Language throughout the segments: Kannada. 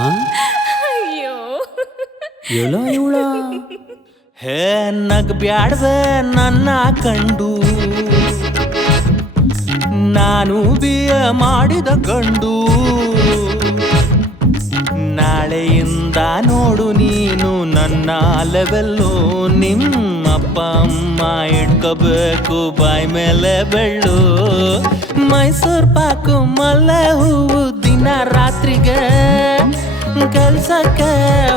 ಅಯ್ಯೋ ಹೇಳೋ ಇವಳ ಹೇ ನಗ್ಬ್ಯಾಡ್ವೆ ನನ್ನ ಕಂಡು ನಾನು ಬಿಯ ಮಾಡಿದ ಗಂಡು ನಾಳೆಯಿಂದ ನೋಡು ನೀನು ನನ್ನ ಲೆವೆಲ್ಲು ನಿಮ್ಮಪ್ಪ ಅಮ್ಮ ಇಟ್ಕೋಬೇಕು ಬಾಯ್ ಮೇಲೆ ಬೆಳ್ಳು ಮೈಸೂರು ಪಾಕು ಮಲ್ಲೆ ಹೂವು ದಿನ ರಾತ್ರಿಗೆ ಕೆಲ್ಸಕ್ಕೆ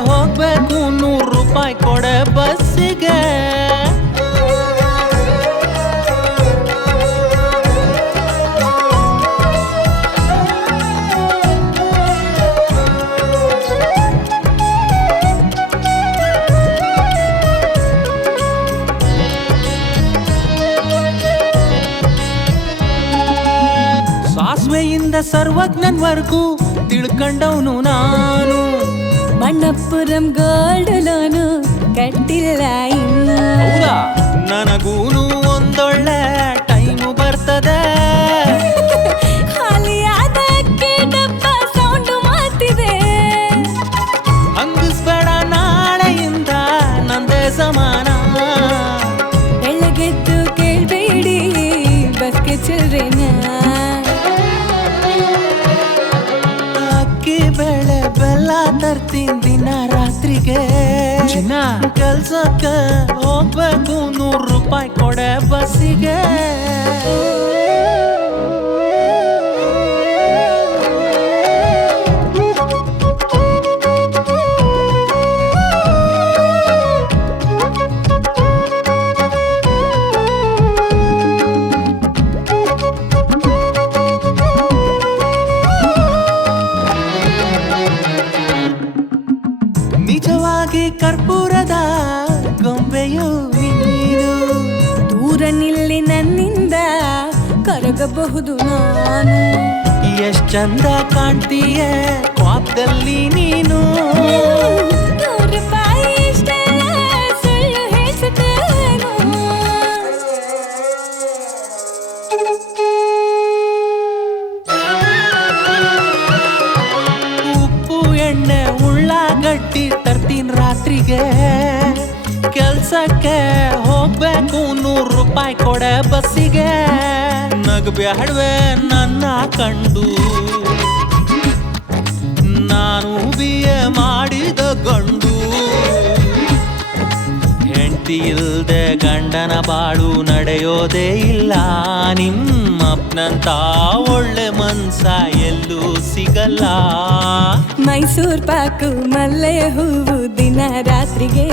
ಹೋಗ್ಬೇಕು 100 ರೂಪಾಯಿ ಕೊಡೆ ಬಸ್ಸಿಗೆ ಸಾಸ್ವೆಯಿಂದ ಸರ್ವಜ್ಞನ್ವರ್ಗೂ ತಿಳ್ಕೊಂಡವನು ನಾನು ಮಣ್ಣಪ್ಪುರಂ ಗೋಲ್ಡ್ ಲೋನು ಕಟ್ಟಿಲ್ಲ ಇನ್ನು ಹೌದಾ ನನಗೂನು ಒಂದೊಳ್ಳೆ ಟೈಮು ಬರ್ತದೆ ಖಾಲಿಯಾದ ಅಕ್ಕಿ ಡಬ್ಬ ಸೌಂಡು ಮಾಡ್ತಿದೆ ಹಂಗಿಸ್ಬೇಡ ನಾಳೆಯಿಂದ ನಂದೇ ಸಮಾನ ಬೆಳಗೆದ್ದು ಕೇಳ್ಬೇಡಿ ಬಸ್ಗೆ ಚಿಲ್ಡ್ರೇನ ಅಕ್ಕಿ ಬೇಳೆ ಬೆಲ್ಲ ತರ್ತೀನಿ ದಿನ ರಾತ್ರಿಗೆ ಚಿನ್ನ ಕೆಲ್ಸಕ್ಕೆ ಹೋಗ್ಬೇಕು 100 ರೂಪಾಯಿ ಕೊಡೆ ಬಸ್ಸಿಗೆ ನಿಜವಾಗಿ ಕರ್ಪೂರದ ಗೊಂಬೆಯು ನೀನು ದೂರ ನಿಲ್ಲಿ ನನ್ನಿಂದ ಕರಗಬಹುದು ನಾನು ಎಷ್ಟ್ ಚಂದ ಕಾಣ್ತೀಯ ಕ್ವಾಪ್ದಲ್ಲಿ ನೀನು 100 ರೂಪಾಯಿ ಇಷ್ಟೆಲ್ಲ ಸುಳ್ಳು ಹೇಳ್ಸುತ್ತೇನು ಉಪ್ಪು ಎಣ್ಣೆ ಉಳ್ಳಾಗಡ್ಡಿ ತರ್ತೀನಿ ರಾತ್ರಿಗೆ ಕೆಲ್ಸಕ್ಕೆ ಹೋಗ್ಬೇಕು 100 ರೂಪಾಯಿ ಕೊಡೆ ಬಸ್ಸಿಗೆ ನಗ್ಬ್ಯಾಡ್ವೆ ನನ್ನ ಕಂಡು ನಾನು ಬಿಎ ಮಾಡಿದ ಗಂಡು ಹೆಂಡತಿ ಇಲ್ದೆ ಗಂಡನ ಬಾಳು ನಡೆಯೋದೇ ಇಲ್ಲ ನಿಮ್ಮಪ್ಪನಂತ ಒಳ್ಳೆ ಮನ್ಸ ಎಲ್ಲೂ ಸಿಗಲ್ಲ ಮೈಸೂರ್ ಪಾಕು ಮಲ್ಲೆಯ ಹೂವು ದಿನ ರಾತ್ರಿಗೆ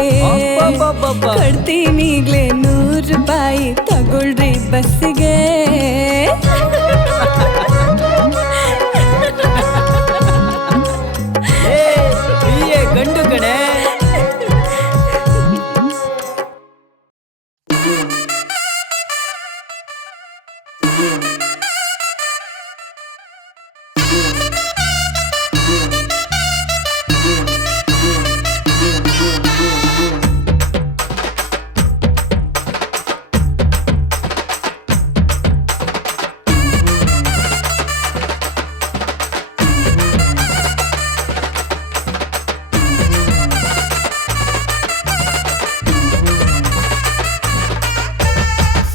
ಕೊಡ್ತೀನಿ ಈಗ್ಲೇ 100 ರೂಪಾಯಿ ತಗೊಳ್ರಿ ಬಸ್ಸಿಗೆ ಗಂಡು ಕಡೆ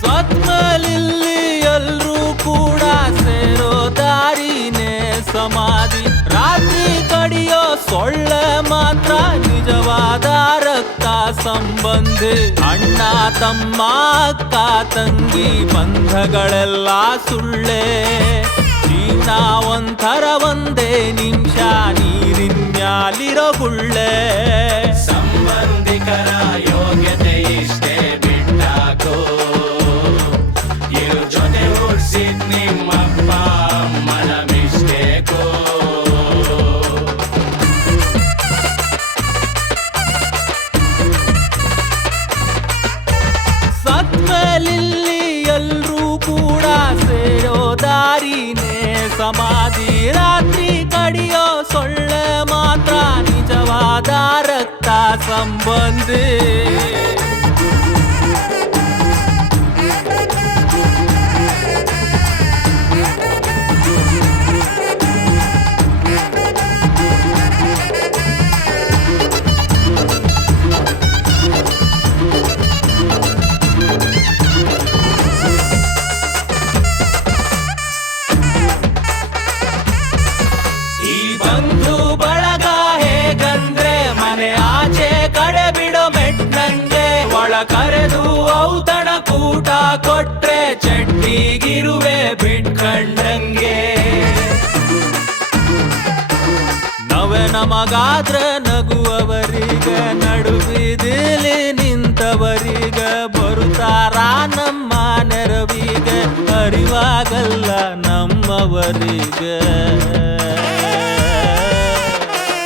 ಸತ್ಮೇಲಿಲ್ಲಿ ಎಲ್ರೂ ಕೂಡ ಸೇರೋ ದಾರಿನೇ ಸಮಾಧಿ ರಾತ್ರಿ ಕಡಿಯೋ ಸೊಳ್ಳೆ ಮಾತ್ರ ನಿಜವಾದ ರಕ್ತ ಸಂಬಂಧಿ ಅಣ್ಣ ತಮ್ಮ ಅಕ್ಕ ತಂಗಿ ಬಂಧಗಳೆಲ್ಲ ಸುಳ್ಳೆ ಜೀವನ ಒಂಥರ ಒಂದೇ ನಿಮಿಷ ನೀರಿನ ಮ್ಯಾಲಿರೋ ಗುಳ್ಳೆ ಸಂಬಂಧಿಕರ ಯೋಗ್ಯತೆ ಇಷ್ಟೇ ಬಿಟ್ಟಾಕೋ ಇವ್ರ ಜೊತೆ ಓಡ್ಸಿದ್ ನಿಮ್ಮಪ್ಪ ಅಮ್ಮನ ಮಿಸ್ಟೇಕೋ ಸತ್ಮೇಲಿಲ್ಲಿ ಎಲ್ರೂ ಕೂಡ ಸೇರೋ ದಾರಿನೇ ಸಮಾಧಿ ರಾತ್ರಿ ಕಡಿಯೋ ಸೊಳ್ಳೆ ಮಾತ್ರ ನಿಜವಾದ ರಕ್ತ ಸಂಬಂಧಿ ಕರೆದು ಔತಣ ಕೂಟ ಕೊಟ್ರೆ ಚಡ್ಡಿಗಿರುವೆ ಬಿಟ್ಕಂಡಂಗೆ. ನವೆ ನಮಗಾದ್ರ ನಗುವವರೀಗ ನಡುವಿದಿಲಿ ನಿಂತವರೀಗ ಬರುತ್ತಾರ ನಮ್ಮ ನೆರವೀಗ ಅರಿವಾಗಲ್ಲ ನಮ್ಮವರೀಗ.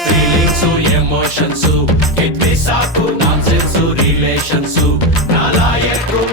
ಫೀಲಿಂಗ್ಸು ಎಮೋಷನ್ಸು ಇದ್ವಿ ಸಾಕು ನಾನ್ಸೆನ್ಸು ರಿಲೇಷನ್ಸು ನಾಲಾಯಕ್ರು.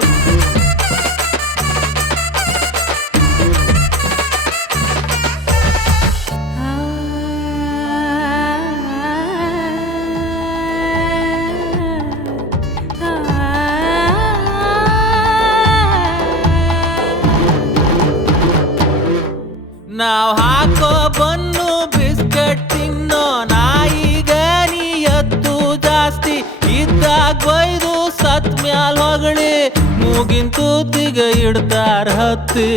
ನಾವ್ ಹಾಕೋ ಬನ್ನು ಬಿಸ್ಕೆಟ್ ತಿನ್ನೋ ನಾಯಿಗ ನೀ ಎತ್ತು ಜಾಸ್ತಿ ಇದ್ದಾಗ ಬೈದು ಸತ್ ಮ್ಯಾಲ್ ಹೊಗಳಿ ಮೂಗಿನ ತೂತಿಗ ಇಡ್ತಾರ ಹತ್ತಿ.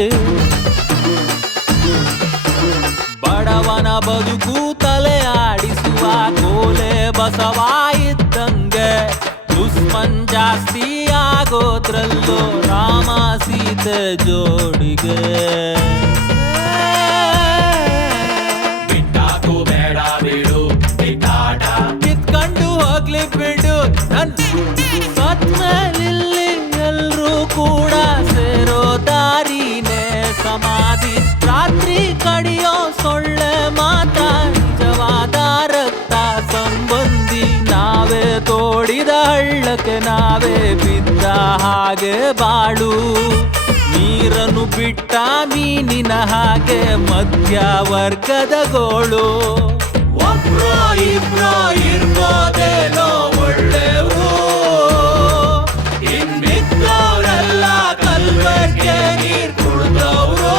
ಬಡವನ ಬದುಕು ತಲೆ ಆಡಿಸುವ ಕೋಲೆ ಬಸವ ಇದ್ದಂಗೆ ದುಶ್ಮನ್ ಜಾಸ್ತಿ ಆಗೋದ್ರಲ್ಲೋ ರಾಮ ಸೀತೆ ಜೋಡಿಗೆ. ಬಿಟ್ಟಾಕು ಬೇಡ ಬಿಡು ಬಿಟ್ಟಾಟ ಕಿತ್ಕೊಂಡು ಹೋಗ್ಲಿ ಬಿಡು ನನ್ ಸತ್ಮೇಲಿಲ್ಲಿ ಎಲ್ರೂ ಕೂಡ ಸೇರೋ ದಾರಿನೇ ಸಮಾಧಿ. ರಾತ್ರಿ ಕಡಿಯೋ ಸೊಳ್ಳೆ ಮಾತ ನಿಜವಾದ ರಕ್ತ ಸಂಬಂಧಿ. ನಾವೇ ತೋಡಿದ ಹಳ್ಳಕ್ಕೆ ನಾವೇ ಬಿದ್ದ ಹಾಗೆ ಬಾಳು. ನೀರನ್ನು ಬಿಟ್ಟ ಮೀನಿನ ಹಾಗೆ ಮಧ್ಯವರ್ಗದ ಗೋಳು. ಒಬ್ರೋ ಇಬ್ರೋ ಇರ್ಬೋದೇನೋ ಒಳ್ಳೆವು, ಇನ್ಮಿಕ್ಕವರೆಲ್ಲ ಕಲ್ವರ್ಗೆ ನೀರ್ ಕುಡ್ದವ್ರು.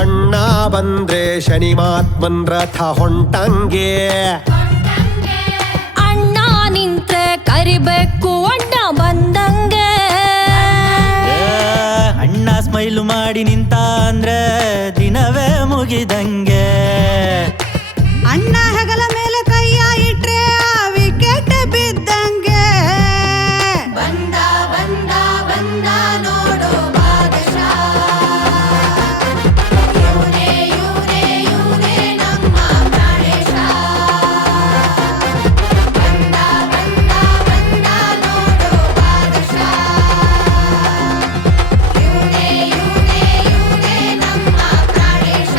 ಅಣ್ಣ ಬಂದ್ರೆ ಶನಿಮಾತ್ಮನ್ ರಥ ಹೊಂಟಂಗೆ. ಅಣ್ಣ ನಿಂತ್ರೆ ಕರಿಬೇಕು ಅಣ್ಣ ಬಂದಂಗೆ. ಅಣ್ಣ ಸ್ಮೈಲು ಮಾಡಿ ನಿಂತ ಅಂದ್ರೆ ದಿನವೇ ಮುಗಿದಂಗೆ. ಅಣ್ಣ ಹೆಗಲ ಮೇಲೆ ಕೈಯ ಇಟ್ರೆ ವಿಕೆಟ್ ಬಿದ್ದಂಗೆ. ಬಂದ ಬಂದ ಬಂದ ನೋಡು ಬಾದಶಾ. ಇವನೇ ಇವನೇ ಇವನೇ ನಮ್ಮ ಪ್ರಾಣೇಶ. ಬಂದ ಬಂದ ಬಂದ ನೋಡು ಬಾದಶಾ. ಇವನೇ ಇವನೇ ಇವನೇ ನಮ್ಮ ಪ್ರಾಣೇಶ.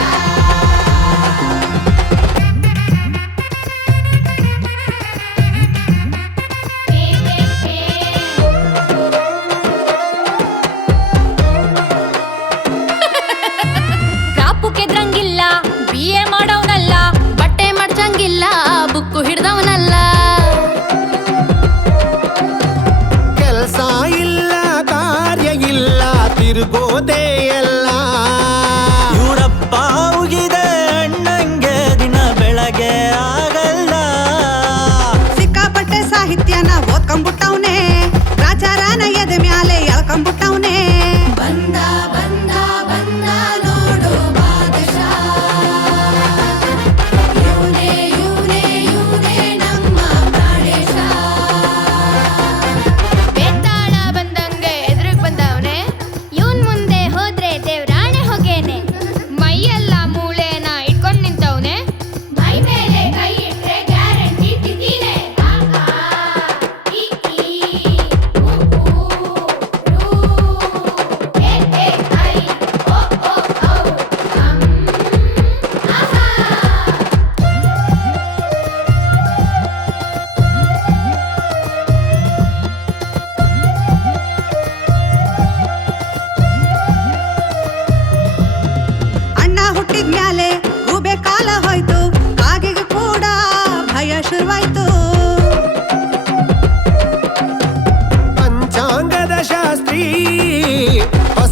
ಕಾಪು ಕೆದ್ರಂಗಿಲ್ಲ, BA ಮಾಡವನಲ್ಲ, ಬಟ್ಟೆ ಮಡ್ಚಂಗಿಲ್ಲ, ಬುಕ್ಕು ಹಿಡ್ದವನಲ್ಲ. ಕೆಲ್ಸ ಇಲ್ಲ ಕಾರ್ಯ ಇಲ್ಲ ತಿರುಗೋದೇ ಎಲ್ಲ. ಇವರಪ್ಪ ಉಗಿದೆ ಅಣ್ಣಂಗೆ ದಿನ ಬೆಳಗ್ಗೆ ಆಗಲ್ಲ. ಸಿಕ್ಕಾಪಟ್ಟೆ ಸಾಹಿತ್ಯನ ಓದ್ಕೊಂಡ್ಬಿಟ್ಟವ್ನೆ, ರಾಜಾರಾನ ಎದೆ ಮ್ಯಾಲೆ ಎಳ್ಕೊಂಡ್ಬಿಟ್ಟವ್ನೆ. ಬಂದ ಬಂದ ಬಂದ ನೋಡು ಬಾದಶಾ. ಇವನೇ ಇವನೇ ಇವನೇ ನಮ್ಮ ಪ್ರಾಣೇಶ. ಬೇತಾಳ ಬಂದಂಗೆ ಎದುರಿಗೆ ಬಂದವನೆ. ಇವನ್ ಮುಂದೆ ಹೋದ್ರೆ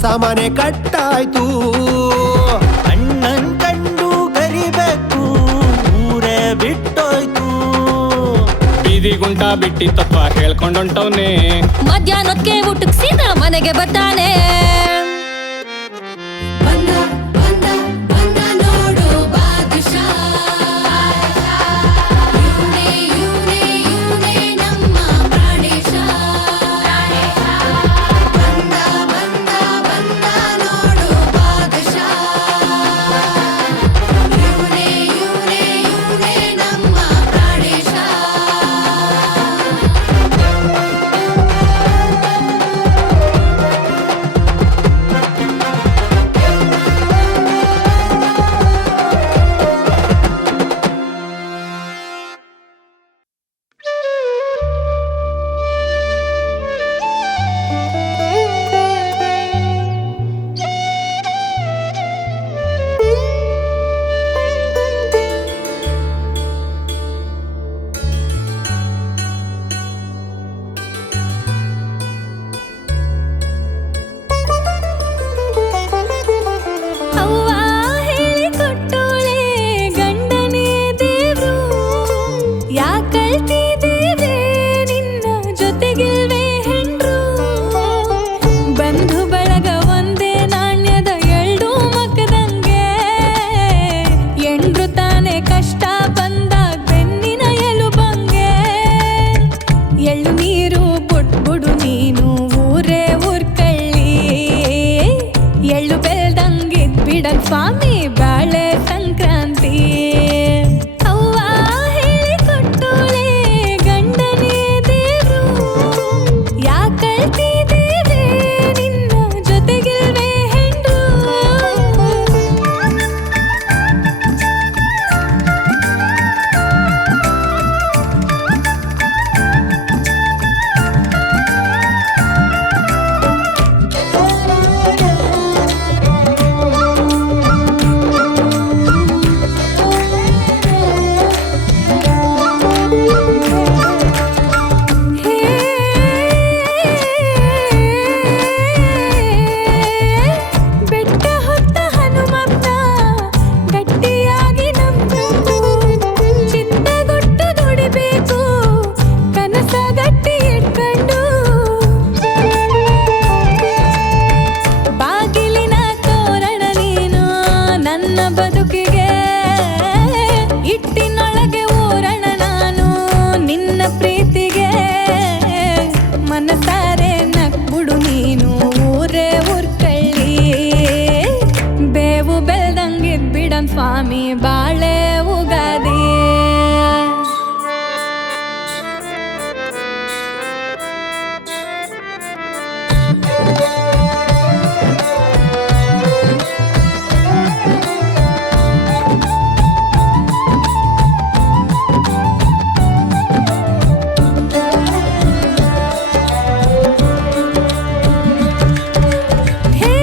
ಹೊಸ ಮನೆ ಕಟ್ಟಾಯ್ತು. ಅಣ್ಣನ್ ಕಂಡು ಕರಿಬೇಕು ಊರೇ ಬಿಟ್ಟೋಯ್ತು. ಬೀದಿ ಗುಂಟ ಬಿಟ್ಟಿತ್ತಪ್ಪ ಹೇಳ್ಕೊಂಡೊಂಟವ್ನೆ. ಮಧ್ಯಾಹ್ನಕ್ಕೆ ಊಟಕ್ಕೆ ಸೀದಾ ಮನೆಗೆ ಬರ್ತಾನೆ. ಬಂದ ಬಂದ ಬಂದ ನೋಡು ಬಾದುಷಾ, ಇವನೇ ಇವನೇ ಇವನೇ ನಮ್ಮ ಪ್ರಾಣೇಶ. ಬಂದ ಬಂದ ಬಂದ ನೋಡು ಬಾದುಷಾ, ಇವನೇ ಇವನೇ ಇವನೇ ನಮ್ಮ ಪ್ರಾಣೇಶ. ಅವ್ವ ಹೇಳಿಕೊಟ್ಟೋಳೆ ಗಂಡನೇ ದೇವ್ರು, ಯಾಕಳ್ತಿದ್ದೇವೆ ನಿನ್ನ ಜೊತೆಗಿಲ್ವೇ ಹೆಂಡ್ರು. ಬಂಧು ಬಳಗ ಒಂದೇ ನಾಣ್ಯದ ಎಳ್ಳು ಮಕ್ಕದಂಗೆ, ಎಂಡ್ರು ತಾನೇ ಕಷ್ಟ ಬಂದಾಗ ಬೆನ್ನಿನ ಎಲುಬಂಗೆ. ಎಳ್ಳು ನೀರು ಬುಡ್ಬುಡು ನೀನು ಊರೇ ಊರ್ಕಳ್ಳಿ, ಎಳ್ಳು ಬೆಲ್ದಂಗಿದ್ ಬಿಡಲ್ ಸ್ವಾಮಿ ಬಾಳೆ ಸಂಕ್ರಾಂತಿ. ಅವ್ವ ಹೇಳಿಕೊಟ್ಟೋಳೆ ಗಂಡನೇ ದೇವ್ರು, ಯಾಕಳ್ತಿದ್ದೇವೆ ನಿನ್ನ ಜೊತೆಗಿಲ್ವೇ ಹೆಂಡ್ರು. ಬೆಟ್ಟ ಹೊತ್ತ ಹನುಮಪ್ಪ ಗಟ್ಟಿಯಾಗಿ ನಂಬ್ಕೊಂಡು, ಚಿತ್ತಗೊಟ್ಟು ದುಡಿಬೇಕು ಕನಸ ಗಟ್ಟಿ ಇಟ್ಕೊಂಡು. ಬಾಗಿಲಿನ ತೋರಣ ನೀನು ನನ್ನ ಬದುಕಿಗೆ, ಇಟ್ಟಿನೊಳಗೆ ಊರಣ ನಾನು ನಿನ್ನ ಪ್ರೀತಿಗೆ. ಮನಸಾರೆ ನಕ್ಬಿಡು ನೀನು ಊರೇ ಊರ್ಕಳ್ಳಿ, ಬೇವು ಬೆಲ್ದಂಗಿದ್ ಬಿಡನ್ ಸ್ವಾಮಿ ಬಾಳೆ ಉಗಾದಿ. ಹೇ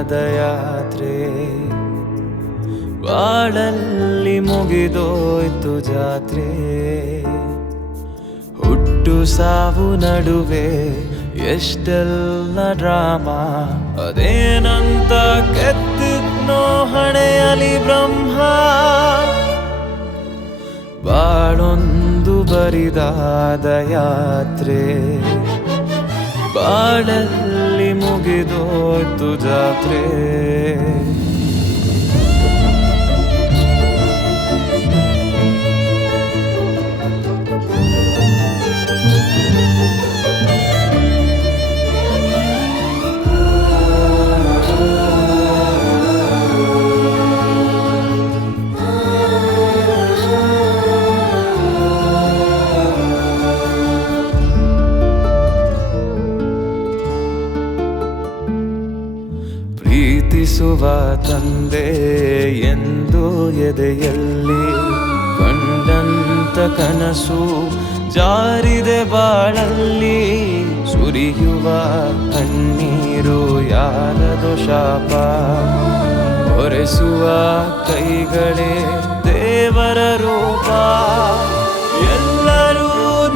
ಬರಿದಾದ ಯಾತ್ರೆ ಬಾಳಲ್ಲಿ ಮುಗಿದೋಯ್ತು ಜಾತ್ರೆ ಹುಟ್ಟು ಸಾವು ನಡುವೆ ಎಷ್ಟೆಲ್ಲ ಡ್ರಾಮಾ ಅದೇನಂತ ಕೆತ್ತಿದ್ನೋ ಹಣೆಯಲಿ ಬ್ರಹ್ಮ ಬಾಳೊಂದು ಬರಿದಾದ ಯಾತ್ರೆ ಬಾಳಲ್ಲಿ ಮುಗಿದೋಯ್ತು ಜಾತ್ರೆ ಪ್ರೀತಿಸುವ ತಂದೆ ಎಂದು ಎದೆಯಲ್ಲಿ ಕಂಡಂತ ಕನಸು ಜಾರಿದೆ ಬಾಳಲ್ಲಿ ಸುರಿಯುವ ಕಣ್ಣೀರು ಯಾರದೋ ಶಾಪ ಒರೆಸುವ ಕೈಗಳೇ ದೇವರ ರೂಪ ಎಲ್ಲರೂ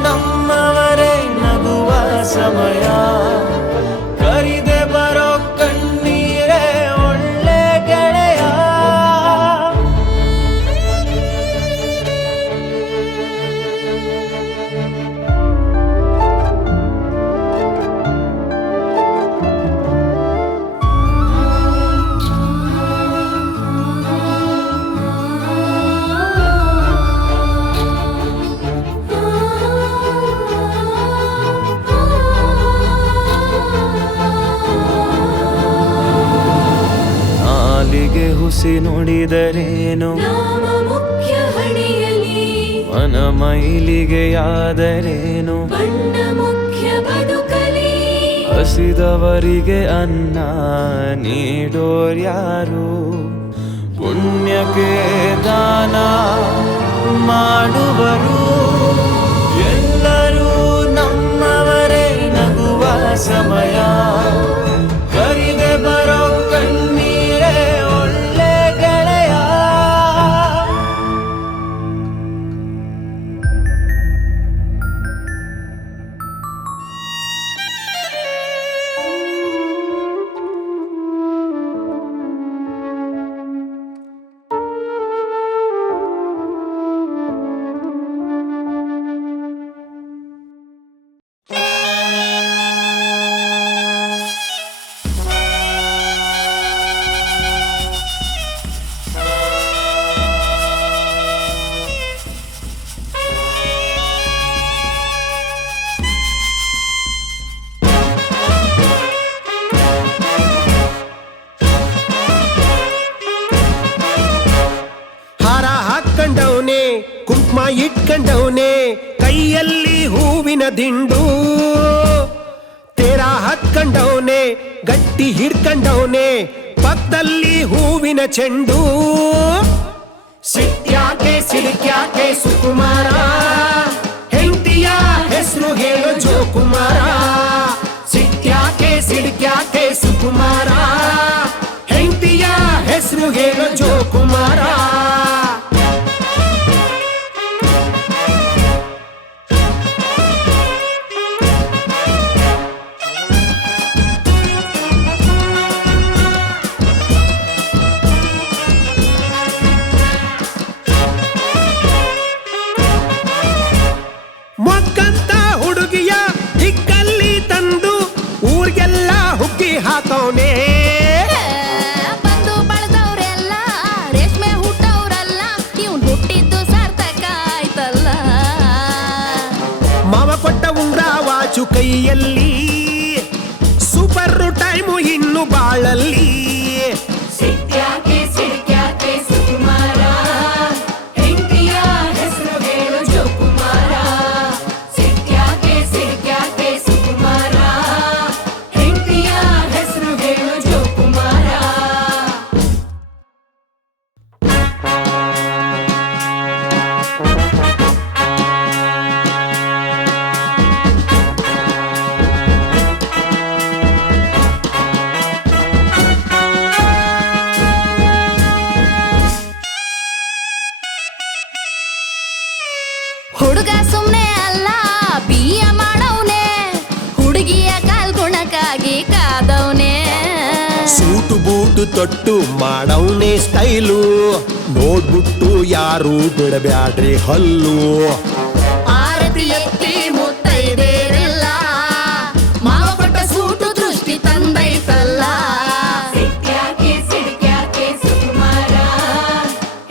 ನಮ್ಮವರೇ ನಗುವ ಸಮಯ ಕರಿದೆ ಬರೋ ಕಣ್ಣೀರೇ ಒಳ್ಳೆ ಗೆಳೆಯ ನಾಲಿಗೆ ಹುಸಿ ನುಡಿದರೇನು ನಾಮ ಮುಖ್ಯ ಹಣೆಯಲಿ ಮನ ಮೈಲಿಗೆಯಾದರೇನು ಬಣ್ಣ ಮುಖ್ಯ ಬದುಕಲಿ ಹಸಿದವರಿಗೆ ಅನ್ನ ನೀಡೋರ್ಯಾರು ಪುಣ್ಯಕ್ಕೆ ದಾನ ಮಾಡುವರು ಎಲ್ಲರೂ ನಮ್ಮವರೇ ನಗುವ ಸಮಯ ಕರಿದೆ ಬರೋ ಕಣ್ಣೀರೇ ಒಳ್ಳೆ ಗೆಳೆಯ ಹಾರ ಹಾಕೊಂಡವನೆ ಕುಂಕುಮ ಇಟ್ಕೊಂಡವನೆ ಕೈಯಲ್ಲಿ ಹೂವಿನ ದಿಂಡು ತೇರ ಹತ್ಕೊಂಡವನೆ ಗಟ್ಟಿ ಹಿಡ್ಕೊಂಡವನೆ ಪಕ್ಕದಲ್ಲಿ ಹೂವಿನ ಚೆಂಡು ಸಿಟ್ಯಾಕೆ ಸಿಡಿಕ್ಯಾಕೆ ಸುಕುಮಾರ ಹೆಂಡತಿಯ ಹೆಸರು ಹೇಳು ಜೋಕುಮಾರ ಸಿಟ್ಯಾಕೆ ಸಿಡಿಕ್ಯಾಕೆ ಸುಕುಮಾರ ಹೆಂಡತಿಯ ಹೆಸರು ಹೇಳು ಜೋಕುಮಾರ ಮೊಕ್ಕಂತ ಹುಡುಗಿಯ ಹಿಕ್ಕಲ್ಲಿ ತಂದು ಊರಿಗೆಲ್ಲ ಹುಗ್ಗಿ ಹಾಕವನೇ ಬಂದು ಬಳದವ್ರೆಲ್ಲ ರೇಷ್ಮೆ ಹುಟ್ಟವ್ರಲ್ಲ ಇವ್ನ್ ಹುಟ್ಟಿದ್ದು ಸಾರ್ಥಕ ಆಯ್ತಲ್ಲ ಮಾವ ಕೊಟ್ಟ ಉಂಗ್ರ ವಾಚು ಕೈಯಲ್ಲಿ ಸೂಪರ್ ಟೈಮು ಇನ್ನು ಬಾಳಲ್ಲಿ ಸಿಟ್ಯಾಕೆ ಸಿಡ್ಕ್ಯಾಕೆ ಸುಕುಮಾರ ಹೆಂಡತಿಯ ಹೆಸರು ಹೇಳು ಜೋಕುಮಾರ ಸಿಟ್ಯಾಕೆ ಸಿಡ್ಕ್ಯಾಕೆ ಸುಕುಮಾರ ಹೆಂಡತಿಯ ಹೆಸರು ಹೇಳು ಜೋಕುಮಾರ ಸೂಟು ಬೂಟು ತೊಟ್ಟು ಮಾಡವನೇ ಸ್ಟೈಲು ನೋಡ್ಬಿಟ್ಟು ಯಾರು ಬಿಡಬ್ಯಾಡ್ರಿ ಹಲ್ಲು ಆರತಿ ಎತ್ತಿ ಮುತ್ತೈದೇರೆಲ್ಲ ಮಾವ ಕೊಟ್ಟ ಸೂಟು ದೃಷ್ಟಿ ತಂದೈತಲ್ಲ ಸಿಟ್ಯಾಕೆ ಸಿಡ್ಕ್ಯಾಕೆ ಸುಕುಮಾರ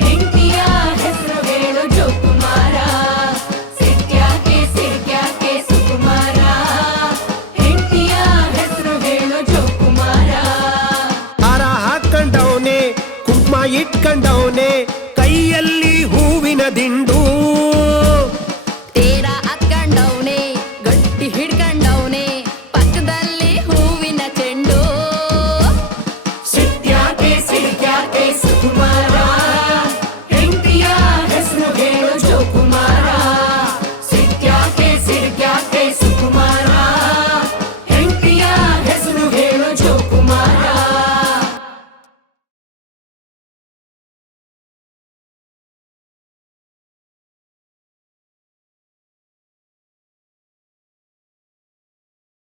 ಹೆಂಡತಿಯ ಹೆಸರು ಹೇಳು ಜೋಕುಮಾರ ಸಿಟ್ಯಾಕೆ ಸಿಡ್ಕ್ಯಾಕೆ ಸುಕುಮಾರ ಹೆಂಡತಿಯ ಹೆಸರು ಹೇಳು ಜೋಕುಮಾರ ಹಾರ ಹಾಕೊಂಡವನೆ ಕುಂಕುಮ ಇಟ್ಕೊಂಡವನೆ ಕೈಯಲ್ಲಿ ಹೂವಿನ ದಿಂಡು